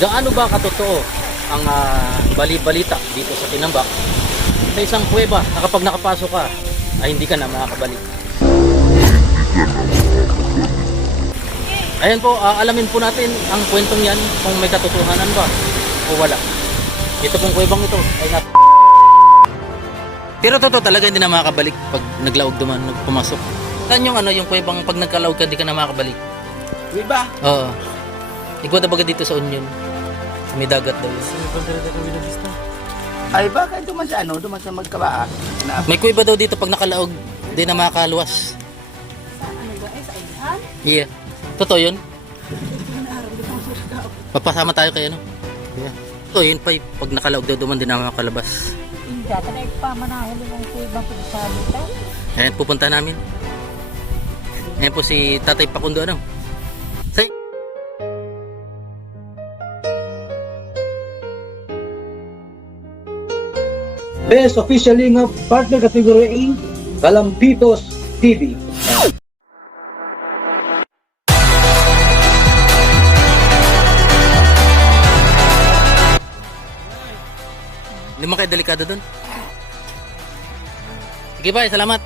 gaano ba katotoo ang bali-balita dito sa Tinambak sa isang kuweba na kapag nakapasok ka ay hindi ka na makakabalik. Ayan po, alamin po natin ang kwentong yan kung may katotohanan ba o wala. Ito pong kuwebang ito ay pero totoo talaga hindi na makakabalik pag naglaog duman, pumasok. Saan yung yung kuwebang pag nagkalaog ka hindi ka na makakabalik? Kuweba? Oo. Ikaw na baga dito sa Union. May dagat daw yun. Ay baka duman sa duman sa magkabaa. May kuweba daw dito pag nakalaog, hindi na makakaluwas. Yeah. Totoo yun? Papasama tayo kay Yeah. Totoo yun pa, pag nakalaog daw duman, hindi na makakalabas. Hindi, tanay pa manahuli ng kuwebang pagsalita. Ayan, pupunta namin. Ayan po si Tatay Pakundo, Say. Best official lingap partner category A, Kalampitos TV. Hindi mo kayo delikado dun. Sige ba, salamat.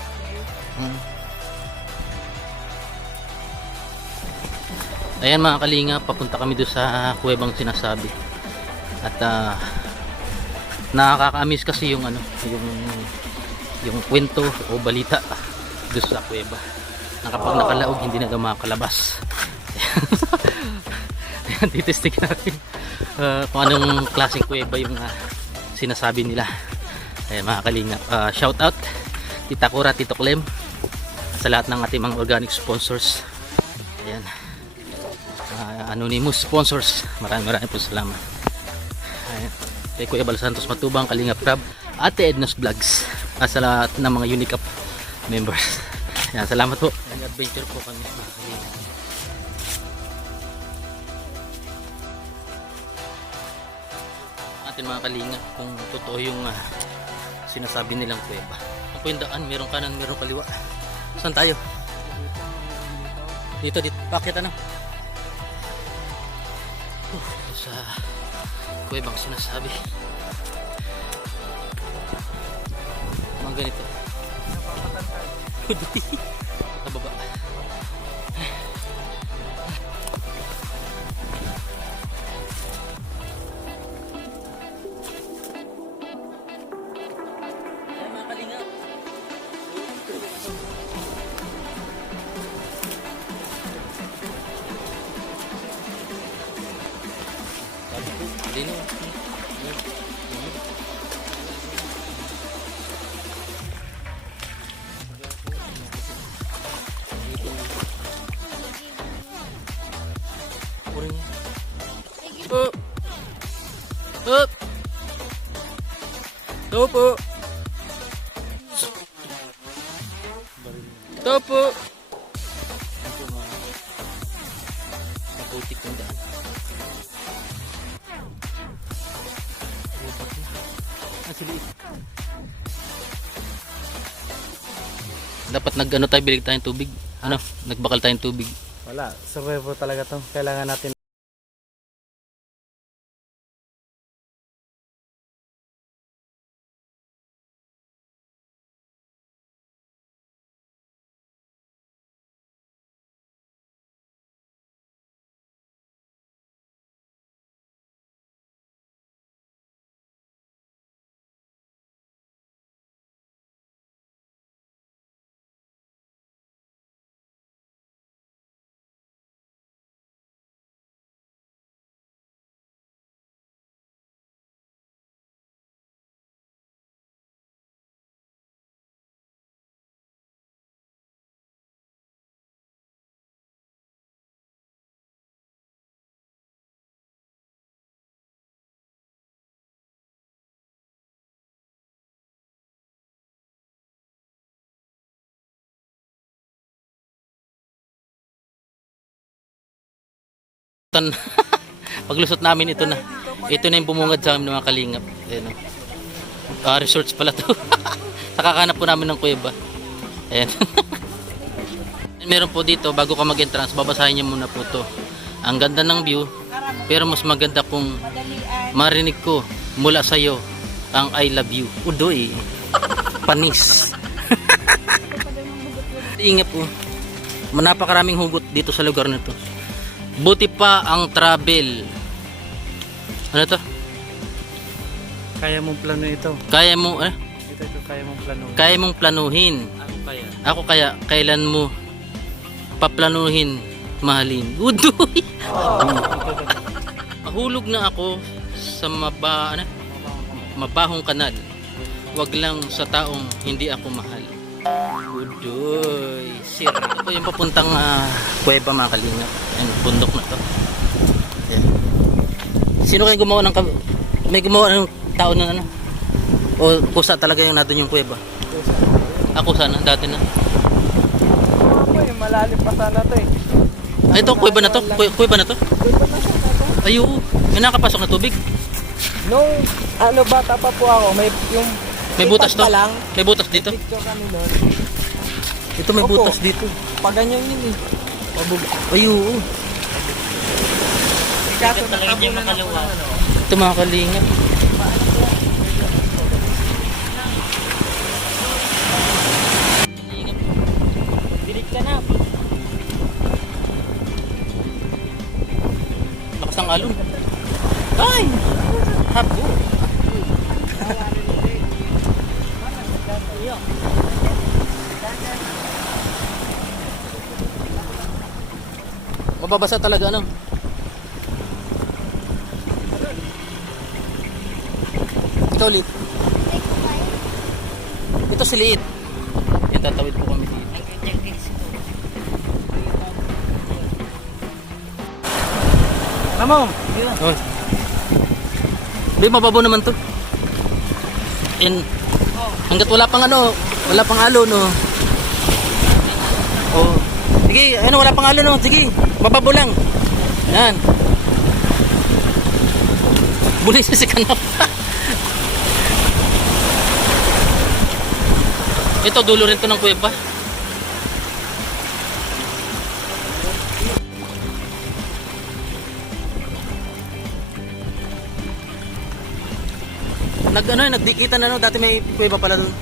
Ayan mga kalinga, papunta kami doon sa kuwebang sinasabi. At nakaka-amiss kasi yung yung kwento o balita doon sa kuweba. Na kapag nakalaog hindi na daw makakalabas. Ayan, titistik natin kung anong klaseng kuweba yung sinasabi nila. Ayan mga kalinga, shout out Tita Cora, Tito Clem, sa lahat ng ating mga organic sponsors. Ayan, anonymous sponsors, maraming po salamat. Ayan, kay Kuya Bal Santos Matubang, Kalingap Crab, Ate Edna's Vlogs, sa lahat ng mga Unicap members. Ayan, salamat po. Ayan, adventure po kami mga kalinga. Atin mga kalinga kung totoo yung sinasabi nilang kuweba. Ang po yung daan, meron kanan, meron kaliwa. Saan tayo? Dito, pakit sa kuwebang sinasabi. Mga ganito. Sa baba. Dino. Up. Topo. Topo. Maputik yung daan. Dapat tayo, bilig tayong tubig. Nagbakal tayong tubig. Wala, survival talaga to. Kailangan natin paglusot namin ito na yung bumungad sa amin ng mga kalingap. Ayan, resorts pala to. Nakakanap po namin ng kuweba. Ayan. Meron po dito, bago ka mag-entrance, babasahin niyo muna po to. Ang ganda ng view. Pero mas maganda kung Madalian. marinig ko mula sa'yo ang I love you. Udoy. Panis. Ingat po. Napakaraming hugot dito sa lugar na to. Buti pa ang travel. Ano to? Kaya mong plano ito. Kaya mo, Ito, kaya mong plano. kaya mong planuhin. Ako kaya, kailan mo paplanuhin, mahalin. Udoy! Mahulog na ako sa mabahong kanal. Wag lang sa taong hindi ako mahal. Udoy! Sira. Ito yung papuntang kuweba, mga kalingap. Yung bundok na to. Ayan. Sino kayo gumawa ng may gumawa ng tao na ano? O kusa talaga yung natin yung kuweba? Ako sana, dati na. Yung malalim pa sana to eh. Ay, ito, kuweba na to? Kuweba na to? Ay, oo. May nakapasok na tubig. Nung bata pa po ako, may yung May butas to? pa lang, May butas dito? picture kami doon. Ito may Opo. butas dito. Pag ganyan yun eh. Ay, oo. Kaso nakabunan ako ng ano. Ito, mga kalingap. Dilig ka na. Lakas ng alon. Ay! Habo. Mababasa talaga, ano? Ikaw, Lit. Ito si Liit. Yan, tatawid po kami dito. Namong! Oh. Hindi, mababaw naman to. And hanggat wala pang alon, no. Oh. Sige, wala pang alon, no. Sige, mababaw lang. Yan. Bulis si kanap. Ito, dulo rin to ng kuweba. Nagdikitan na, no. Dati may kuweba pala doon.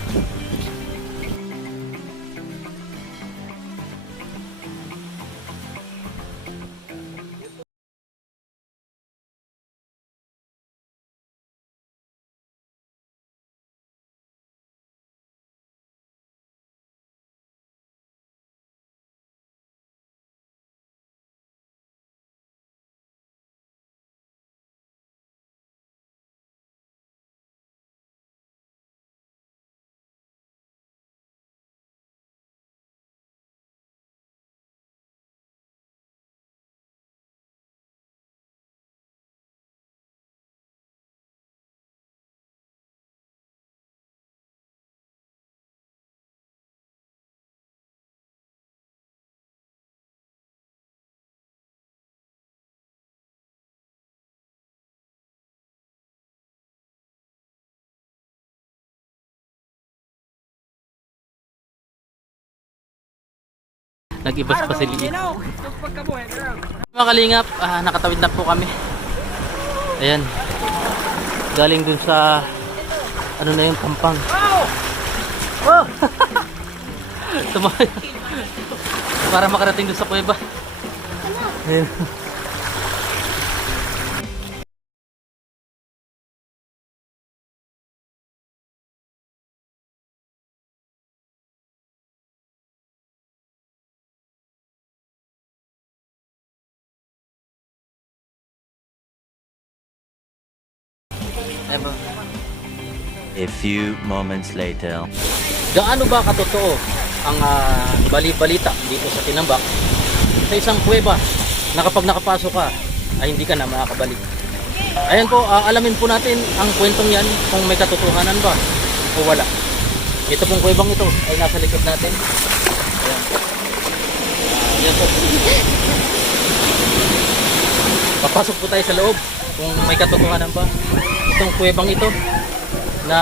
Nag-ibas pa si Liit. Mga kalingap, nakatawid na po kami. Ayan. Galing dun sa ano na yung Pampang. Oh! Para makarating dun sa kuweba. Ayan. A few moments later. Gaano ba katotoo ang bali-balita dito sa Tinambak sa isang kuweba na kapag nakapasok ka ay hindi ka na makakabalik? Ayan po, alamin po natin ang kwentong yan kung may katotohanan ba o wala. Ito pong kuwebang ito ay nasa likod natin. Ayan. Ayan po. Papasok po tayo sa loob kung may katotohanan ba itong kuwebang ito na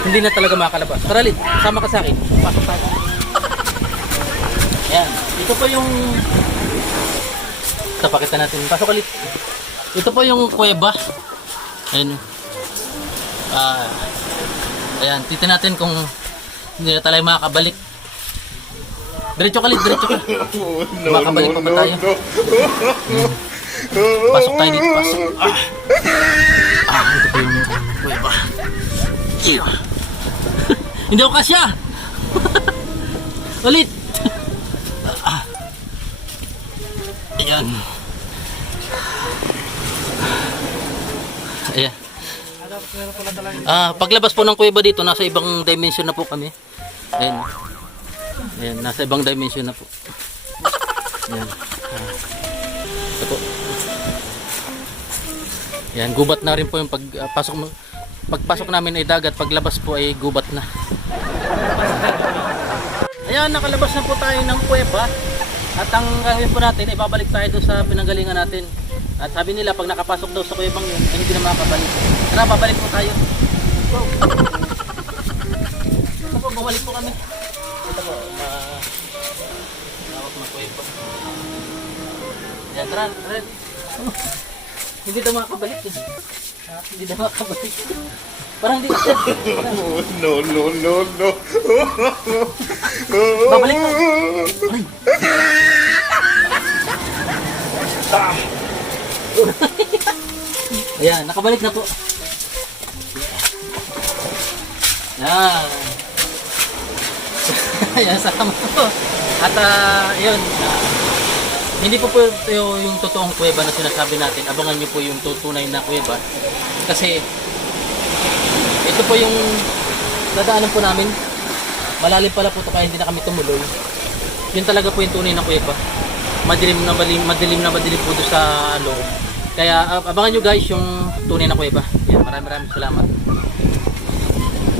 hindi na talaga makakalabas. Tara, Lit, sama ka sa akin. Pasok tayo. Ayan. Ito po yung Ito, pakita natin. Pasok ulit. Ito po yung kuweba. Ayan. Ayan, titin natin kung hindi na tayo makakabalik. Diretso ka ulit, diretso ka. Makakabalik pa ba tayo? Pasok tayo dito, pasok. Ito po yung kuweba. Hindi ako kasya. Ulit. Ayan. Ayan. Paglabas po ng kuweba dito, nasa ibang dimension na po kami. Ayan. Ayan, nasa ibang dimension na po. Ayan. Ito po. Ayan, gubat na rin po yung pagpasok namin ay dagat, paglabas po ay gubat na. Ayan, nakalabas na po tayo ng kuweba. At ang gagawin po natin, ibabalik tayo doon sa pinanggalingan natin. At sabi nila, pag nakapasok daw sa kuwebang yun, ay hindi na makakabalik. Tara, babalik po tayo. Go! Ito po, bumalik po kami. Ito po, lawak na kuweba. Ayan, tara, tara. Hindi na makakabalik. Hindi na makakabalik. Parang hindi siya. No. Babalik po. Ayan, nakabalik na po. Ayan. Ayan, sama po. At yun, hindi po po ito yung totoong kuweba na sinasabi natin. Abangan nyo po yung tutunay na kuweba. Kasi ito po yung dadaanan po namin. Malalim pala po ito kaya hindi na kami tumuloy. Yun talaga po yung tunay na kuweba. Madilim na madilim po doon sa loob. Kaya abangan nyo guys yung tunay na kuweba. Yan, maraming salamat.